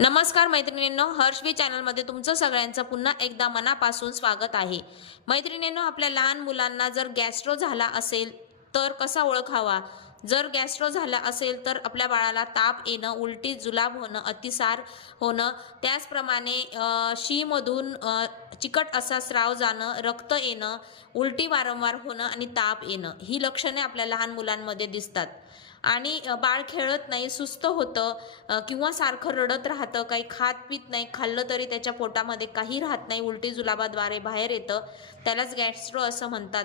नमस्कार मैत्रिणींनो हर्षवी चॅनलमध्ये तुमचं सगळ्यांचं पुन्हा एकदा मनापासून स्वागत आहे. मैत्रिणींनो आपल्या लहान मुलांना जर गॅस्ट्रो झाला असेल तर कसा ओळखावा? जर गॅस्ट्रो झाला असेल तर आपल्या बाळाला ताप येणं उलटी जुलाब होणं अतिसार होणं त्याचप्रमाणे शीमधून चिकट असा स्राव जाणं रक्त येणं उलटी वारंवार होणं आणि ताप येणं ही लक्षणे आपल्या लहान मुलांमध्ये दिसतात. आणि बाळ खेळत नाही सुस्त होतं किंवा सारखं रडत राहतं काही खात पित नाही खाल्लं तरी त्याच्या पोटामध्ये काही राहत नाही उलटी जुलाबाद्वारे बाहेर येतं त्यालाच गॅस्ट्रो असं म्हणतात.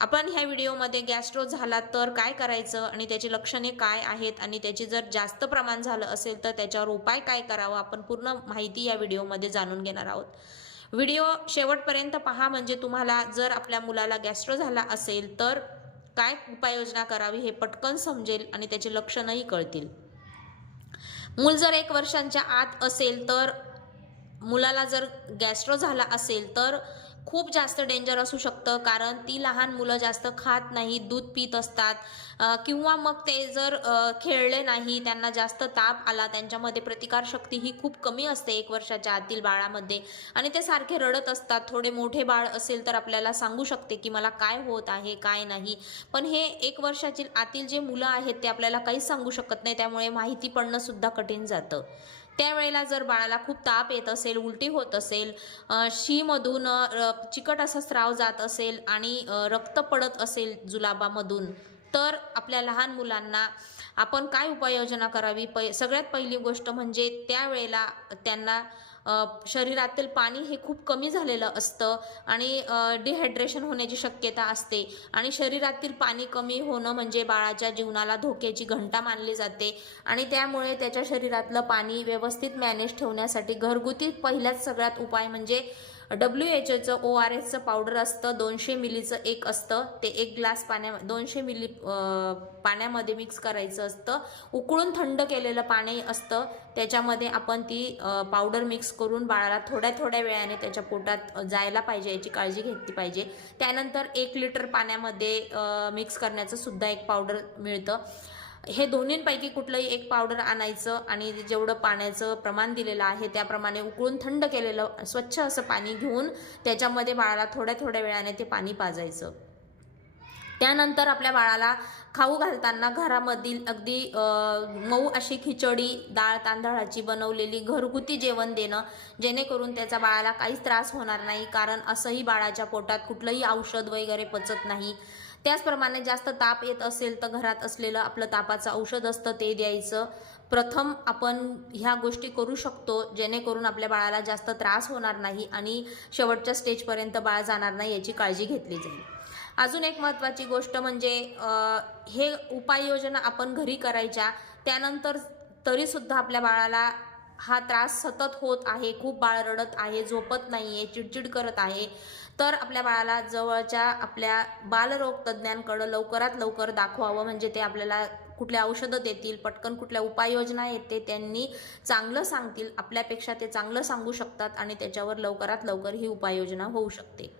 आपण ह्या व्हिडिओमध्ये गॅस्ट्रो झाला तर काय करायचं आणि त्याची लक्षणे काय आहेत आणि त्याची जर जास्त प्रमाण झालं असेल तर त्याच्यावर उपाय काय करावा आपण पूर्ण माहिती या व्हिडिओमध्ये जाणून घेणार आहोत. व्हिडिओ शेवटपर्यंत पहा म्हणजे तुम्हाला जर आपल्या मुलाला गॅस्ट्रो झाला असेल तर काय उपाययोजना करावी हे पटकन समजेल आणि त्याची लक्षणंही कळतील. मूल जर एक वर्षांच्या आत असेल तर मुलाला जर गॅस्ट्रो झाला असेल तर खूप जास्त डेंजर असू शकतं कारण ती लहान मुलं जास्त खात नाही दूध पित असतात. किंवा मग ते जर खेळले नाही त्यांना जास्त ताप आला त्यांच्यामध्ये प्रतिकारशक्ती ही खूप कमी असते एक वर्षाच्या आतील बाळामध्ये. आणि ते सारखे रडत असतात. थोडे मोठे बाळ असेल तर आपल्याला सांगू शकते की मला काय होत आहे काय नाही. पण हे एक वर्षाची आतील जे मुलं आहेत ते आपल्याला काहीच सांगू शकत नाही त्यामुळे माहिती पडणंसुद्धा कठीण जातं. त्यावेळेला जर बाळाला खूप ताप येत असेल उलटी होत असेल शीमधून र- चिकट असा स्राव जात असेल आणि रक्त पडत असेल जुलाबामधून तर आपल्या लहान मुलांना आपण काय उपाययोजना करावी? पै सगळ्यात पहिली गोष्ट म्हणजे त्यावेळेला त्यांना शरीरातील पाणी हे खूप कमी झालेलं असतं आणि डिहायड्रेशन होण्याची शक्यता असते. आणि शरीरातील पाणी कमी होणं म्हणजे बाळाच्या जीवनाला धोक्याची घंटा मानली जाते आणि त्यामुळे त्याच्या शरीरातलं पाणी व्यवस्थित मॅनेज ठेवण्यासाठी घरगुती पहिल्याच सगळ्यात उपाय म्हणजे डब्ल्यू एच एचं ओ आर एसचं पावडर असतं दोनशे मिलीचं एक असतं ते एक ग्लास पाण्या दोनशे मिली पाण्यामध्ये मिक्स करायचं असतं. उकळून थंड केलेलं पाणी असतं त्याच्यामध्ये आपण ती पावडर मिक्स करून बाळाला थोड्या थोड्या वेळाने त्याच्या पोटात जायला पाहिजे याची काळजी घेतली पाहिजे. त्यानंतर एक लिटर पाण्यामध्ये मिक्स करण्याचं सुद्धा एक पावडर मिळतं. हे दोन्हींपैकी कुठलंही एक पावडर आणायचं आणि जेवढं पाण्याचं प्रमाण दिलेलं आहे त्याप्रमाणे उकळून थंड केलेलं स्वच्छ असं पाणी घेऊन त्याच्यामध्ये बाळाला थोड्या थोड्या वेळाने ते पाणी पाजायचं. त्यानंतर आपल्या बाळाला खाऊ घालताना घरामधील अगदी मऊ अशी खिचडी डाळ तांदळाची बनवलेली घरगुती जेवण देणं जेणेकरून त्याचा बाळाला काहीच त्रास होणार नाही कारण असंही बाळाच्या पोटात कुठलंही औषध वगैरे पचत नाही. त्याचप्रमाणे जास्त ताप येत असेल तर घरात असलेलं आपलं तापाचं औषध असतं ते द्यायचं. प्रथम आपण ह्या गोष्टी करू शकतो जेणेकरून आपल्या बाळाला जास्त त्रास होणार नाही आणि शेवटच्या स्टेजपर्यंत बाळ जाणार नाही याची काळजी घेतली जाईल. अजून एक महत्त्वाची गोष्ट म्हणजे हे उपाययोजना आपण घरी करायच्या त्यानंतर तरीसुद्धा आपल्या बाळाला हा त्रास सतत होत आहे खूप बाळ रडत आहे झोपत नाही आहे चिडचिड करत आहे. तर आपल्या बाळाला जवळच्या आपल्या बालरोग तज्ज्ञांकडं लवकरात लवकर दाखवावं म्हणजे ते आपल्याला कुठल्या औषधं देतील पटकन कुठल्या उपाययोजना येते त्यांनी चांगलं सांगतील आपल्यापेक्षा ते चांगलं सांगू शकतात आणि त्याच्यावर लवकरात लवकर ही उपाययोजना होऊ शकते.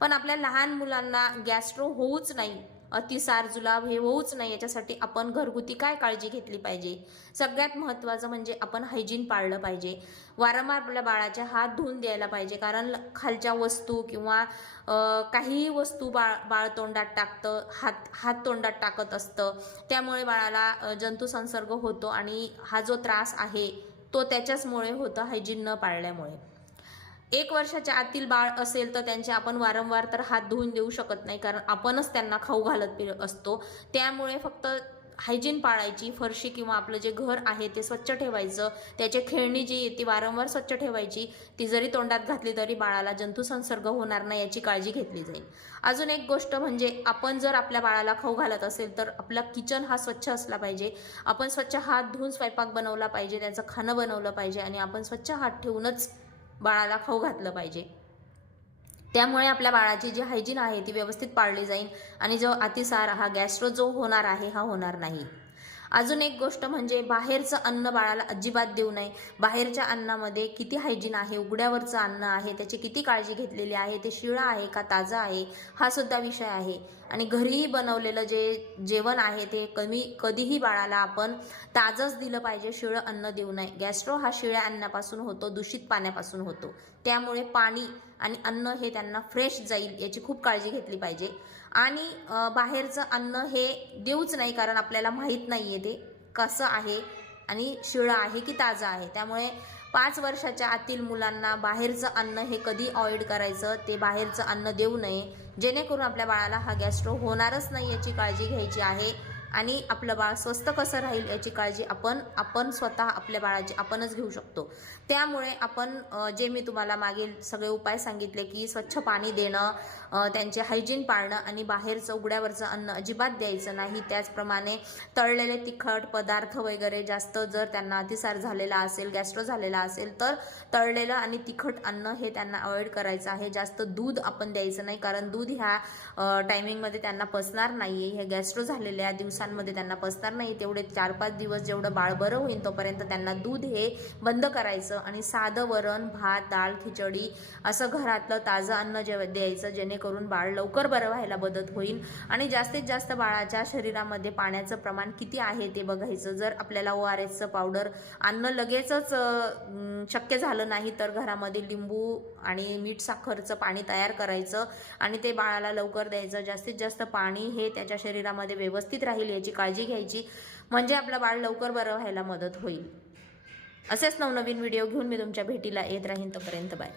पण आपल्या लहान मुलांना गॅस्ट्रो होऊच नाही. अतिसार जुलाब हे होऊच नाही. याच्यासाठी आपण घरगुती काय काळजी घेतली पाहिजे? सगळ्यात महत्त्वाचं म्हणजे आपण हायजीन पाळलं पाहिजे. वारंवार आपल्या बाळाच्या हात धुवून द्यायला पाहिजे. कारण खालच्या वस्तू किंवा काहीही वस्तू बाळ बाळ तोंडात टाकतं हात हात तोंडात टाकत असतं. त्यामुळे बाळाला जंतुसंसर्ग जंतू संसर्ग होतो आणि हा जो त्रास आहे तो त्याच्याचमुळे होतं हायजीन न पाळल्यामुळे. एक वर्षाच्या आतील बाळ असेल तर त्यांचे आपण वारंवार तर हात धुवून देऊ शकत नाही कारण आपणच त्यांना खाऊ घालत असतो. त्यामुळे फक्त हायजीन पाळायची फरशी किंवा आपलं जे घर आहे ते स्वच्छ ठेवायचं त्याची खेळणी जी आहे ती वारंवार स्वच्छ ठेवायची ती जरी तोंडात घातली तरी बाळाला जंतुसंसर्ग होणार नाही याची काळजी घेतली जाईल. अजून एक गोष्ट म्हणजे आपण जर आपल्या बाळाला खाऊ घालत असेल तर आपला किचन हा स्वच्छ असला पाहिजे. आपण स्वच्छ हात धुवून स्वयंपाक बनवला पाहिजे त्याचं खाणं बनवलं पाहिजे आणि आपण स्वच्छ हात ठेवूनच बाळाला खाऊ घातलं पाहिजे. त्यामुळे आपल्या बाळाची जी हायजीन आहे ती व्यवस्थित पाळली जाईल आणि जो अतिसार हा गॅस्ट्रो जो होणार आहे हा होणार नाही. अजून एक गोष्ट म्हणजे बाहेरचं अन्न बाळाला अजिबात देऊ नये. बाहेरच्या अन्नामध्ये किती हायजीन आहे उघड्यावरचं अन्न आहे त्याची किती काळजी घेतलेली आहे ते शिळं आहे का ताजं आहे हा सुद्धा विषय आहे. आणि घरीही बनवलेलं जे जेवण आहे ते कमी कधीही बाळाला आपण ताजंच दिलं पाहिजे शिळं अन्न देऊ नये. गॅस्ट्रो हा शिळ्या अन्नापासून होतो दूषित पाण्यापासून होतो. त्यामुळे पाणी आणि अन्न हे त्यांना फ्रेश जाईल याची खूप काळजी घेतली पाहिजे. आणि बाहेरचं अन्न हे देऊच नाही कारण आपल्याला माहीत नाही आहे ते कसं आहे आणि शिळं आहे की ताजं आहे. त्यामुळे पाच वर्षाच्या आतील मुलांना बाहेरचं अन्न हे कधी अवॉइड करायचं ते बाहेरचं अन्न देऊ नये. जेणेकरून आपल्या बाळाला हा गॅस्ट्रो होणारच नाही याची काळजी घ्यायची आहे. आणि आपलं बाळ स्वस्थ कसं राहील याची काळजी आपण आपण स्वतः आपल्या बाळाची आपणच घेऊ शकतो. त्यामुळे आपण जे मी तुम्हाला मागील सगळे उपाय सांगितले की स्वच्छ पाणी देणं त्यांचे हायजीन पाळणं आणि बाहेरचं उघड्यावरचं अन्न अजिबात द्यायचं नाही. त्याचप्रमाणे तळलेले तिखट पदार्थ वगैरे जास्त जर त्यांना अतिसार झालेला असेल गॅस्ट्रो झालेला असेल तर तळलेलं आणि तिखट अन्न हे त्यांना अवॉइड करायचं आहे. जास्त दूध आपण द्यायचं नाही कारण दूध ह्या टायमिंगमध्ये त्यांना पचणार नाही आहे हे गॅस्ट्रो झालेल्या दिवसांमध्ये त्यांना पसणार नाही. तेवढे चार पाच दिवस जेवढं बाळ बरं होईल तोपर्यंत त्यांना दूध हे बंद करायचं आणि साधं वरण भात डाळ खिचडी असं घरातलं ताजं अन्न जे द्यायचं जेणेकरून बाळ लवकर बरं व्हायला मदत होईल. आणि जास्तीत जास्त बाळाच्या शरीरामध्ये पाण्याचं प्रमाण किती आहे ते बघायचं. जर आपल्याला ओ आर एसचं पावडर आणणं लगेचच शक्य झालं नाही तर घरामध्ये लिंबू आणि मीठ साखरचं पाणी तयार करायचं आणि ते बाळाला लवकर द्यायचं. जास्तीत जास्त पाणी हे त्याच्या शरीरामध्ये व्यवस्थित राहील याची काळजी घ्यायची. म्हणजे आपलं बाळ लवकर बरं व्हायला मदत होईल. असेच नवनवीन व्हिडिओ घेऊन मी तुमच्या भेटीला येत राहीन. तोपर्यंत बाय